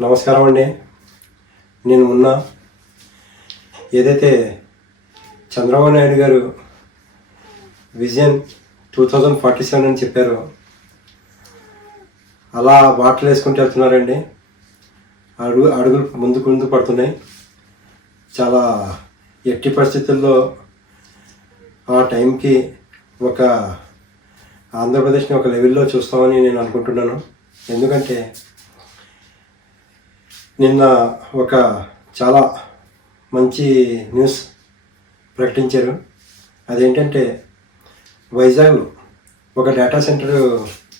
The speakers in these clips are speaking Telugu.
నమస్కారం అండి. నేను ఉన్న ఏదైతే చంద్రబాబు నాయుడు గారు vision two thousand forty seven అని చెప్పారు అలా బాటలు వేసుకుంటూ వెళ్తున్నారండి. అడుగు అడుగులు ముందుకు ముందు పడుతున్నాయి. చాలా ఎట్టి పరిస్థితుల్లో ఆ టైంకి ఒక ఆంధ్రప్రదేశ్ని ఒక లెవెల్లో చూస్తామని నేను అనుకుంటున్నాను. ఎందుకంటే నిన్న ఒక చాలా మంచి న్యూస్ ప్రకటించారు. అదేంటంటే వైజాగ్లో ఒక డేటా సెంటర్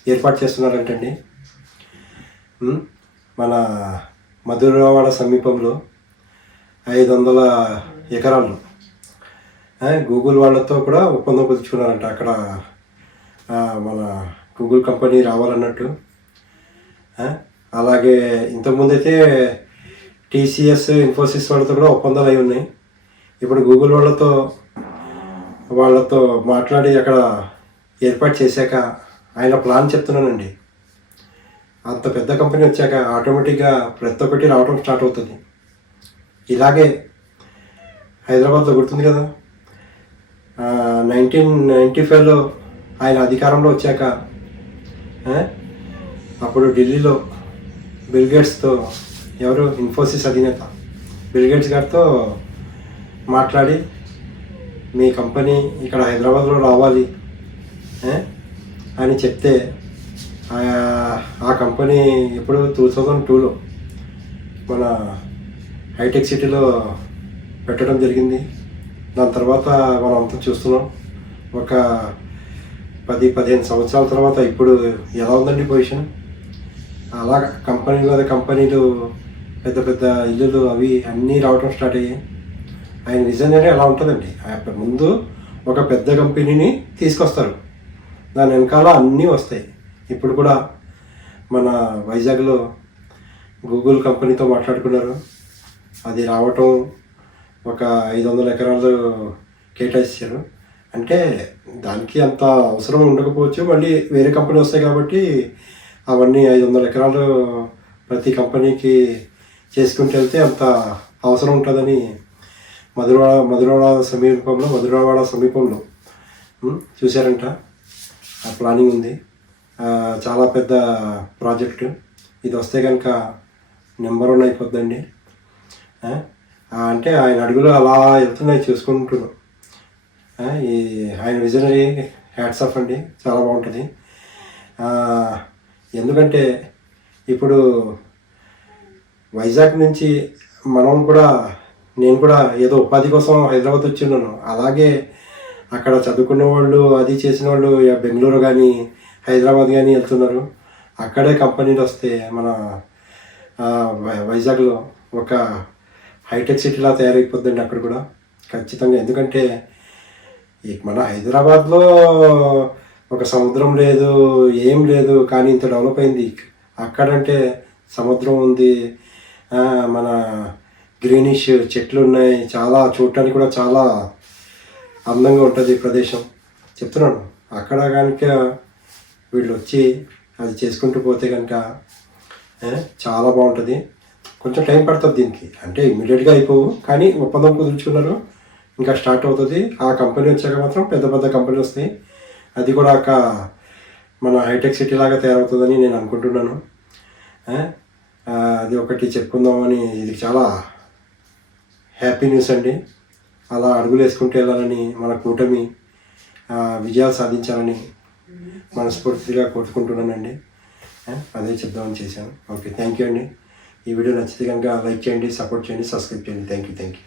ఏర్పాటు చేస్తున్నారంటండి. మన మధురవాడ సమీపంలో ఐదు వందల ఎకరాల్లో గూగుల్ వాళ్ళతో కూడా ఒప్పందం కుదుర్చుకున్నారంట. అక్కడ మన గూగుల్ కంపెనీ రావాలన్నట్టు. అలాగే ఇంతకుముందు అయితే టీసీఎస్ ఇన్ఫోసిస్ వాళ్ళతో కూడా ఒప్పందాలు అయి ఉన్నాయి. ఇప్పుడు గూగుల్ వాళ్ళతో వాళ్ళతో మాట్లాడి అక్కడ ఏర్పాటు చేశాక ఆయన ప్లాన్ చెప్తున్నానండి. అంత పెద్ద కంపెనీ వచ్చాక ఆటోమేటిక్గా ప్రతి ఒక్కటి రావడం స్టార్ట్ అవుతుంది. ఇలాగే హైదరాబాద్లో గుర్తుంది కదా? నైన్టీన్ నైంటీ ఫైవ్లో ఆయన అధికారంలో వచ్చాక అప్పుడు ఢిల్లీలో బిల్గేట్స్తో ఎవరు? ఇన్ఫోసిస్ అధినేత. బిల్గేట్స్ గారితో మాట్లాడి మీ కంపెనీ ఇక్కడ హైదరాబాద్లో రావాలి. అని చెప్తే ఆ- ఆ కంపెనీ ఇప్పుడు టూ థౌజండ్ టూలో మన హైటెక్ సిటీలో పెట్టడం జరిగింది. దాని తర్వాత మనం అంతా చూస్తున్నాం. ఒక పది పదిహేను సంవత్సరాల తర్వాత ఇప్పుడు ఎలా ఉందండి పొజిషన్? అలా కంపెనీలు అదే కంపెనీలు పెద్ద పెద్ద ఇల్లులు అవి అన్నీ రావటం స్టార్ట్ అయ్యాయి. ఆయన విజన్ అనేది అలా ఉంటుందండి. ముందు ఒక పెద్ద కంపెనీని తీసుకొస్తారు. దాని వెనకాల అన్నీ వస్తాయి. ఇప్పుడు కూడా మన వైజాగ్లో గూగుల్ కంపెనీతో మాట్లాడుకున్నారు. అది రావటం ఒక ఐదు వందల ఎకరాలు కేటాయించారు అంటే దానికి అంత అవసరం ఉండకపోవచ్చు. మళ్ళీ వేరే కంపెనీ వస్తాయి కాబట్టి అవన్నీ ఐదు వందల ఎకరాలు ప్రతి కంపెనీకి చేసుకుంటూ వెళ్తే అంత అవసరం ఉంటుందని మధురవాడ మధురవాడ సమీపంలో మధురవాడ సమీపంలో చూశారంట. ఆ ప్లానింగ్ ఉంది. చాలా పెద్ద ప్రాజెక్టు. ఇది వస్తే కనుక నెంబర్ వన్ అయిపోద్దండి. అంటే ఆయన అడుగులు అలా వెళ్తున్నాయి చూసుకుంటున్నాం. ఈ ఆయన విజనరీ హ్యాట్స్ ఆఫ్ అండి. చాలా బాగుంటుంది. ఎందుకంటే ఇప్పుడు వైజాగ్ నుంచి మనం కూడా నేను కూడా ఏదో ఉపాధి కోసం హైదరాబాద్ వచ్చి ఉన్నాను అలాగే అక్కడ చదువుకున్న వాళ్ళు అది చేసిన వాళ్ళు ఇక బెంగళూరు కానీ హైదరాబాద్ కానీ వెళ్తున్నారు. అక్కడే కంపెనీలు వస్తే మన వై- వైజాగ్లో ఒక హైటెక్ సిటీలా తయారైపోద్దండి అక్కడ కూడా. ఖచ్చితంగా. ఎందుకంటే మన హైదరాబాద్లో ఒక సముద్రం లేదు ఏం లేదు కానీ ఇంత డెవలప్ అయింది. అక్కడంటే సముద్రం ఉంది. మన గ్రీనిష్ చెట్లు ఉన్నాయి. చాలా చూడటానికి కూడా చాలా అందంగా ఉంటుంది ఈ ప్రదేశం. చెప్తున్నాను అక్కడ కనుక వీళ్ళు వచ్చి అది చేసుకుంటూ పోతే కనుక చాలా బాగుంటుంది. కొంచెం టైం పడుతుంది దీనికి. అంటే ఇమీడియట్గా అయిపోవు కానీ ఒప్పందం కుదుర్చుకున్నారు. ఇంకా స్టార్ట్ అవుతుంది. ఆ కంపెనీ వచ్చాక మాత్రం పెద్ద పెద్ద కంపెనీలు వస్తాయి. అది కూడా ఒక మన హైటెక్ సిటీ లాగా తయారవుతుందని నేను అనుకుంటున్నాను. అది ఒకటి చెప్పుకుందామని ఇది చాలా హ్యాపీ న్యూస్ అండి. అలా అడుగులు వేసుకుంటూ వెళ్ళాలని మన కూటమి విజయాలు సాధించాలని మనస్ఫూర్తిగా కోరుకుంటున్నానండి. అదే చెప్దామని చేశాను. ఓకే థ్యాంక్ యూ అండి. ఈ వీడియో నచ్చితే కనుక లైక్ చేయండి సపోర్ట్ చేయండి సబ్స్క్రైబ్ చేయండి. Thank you thank you.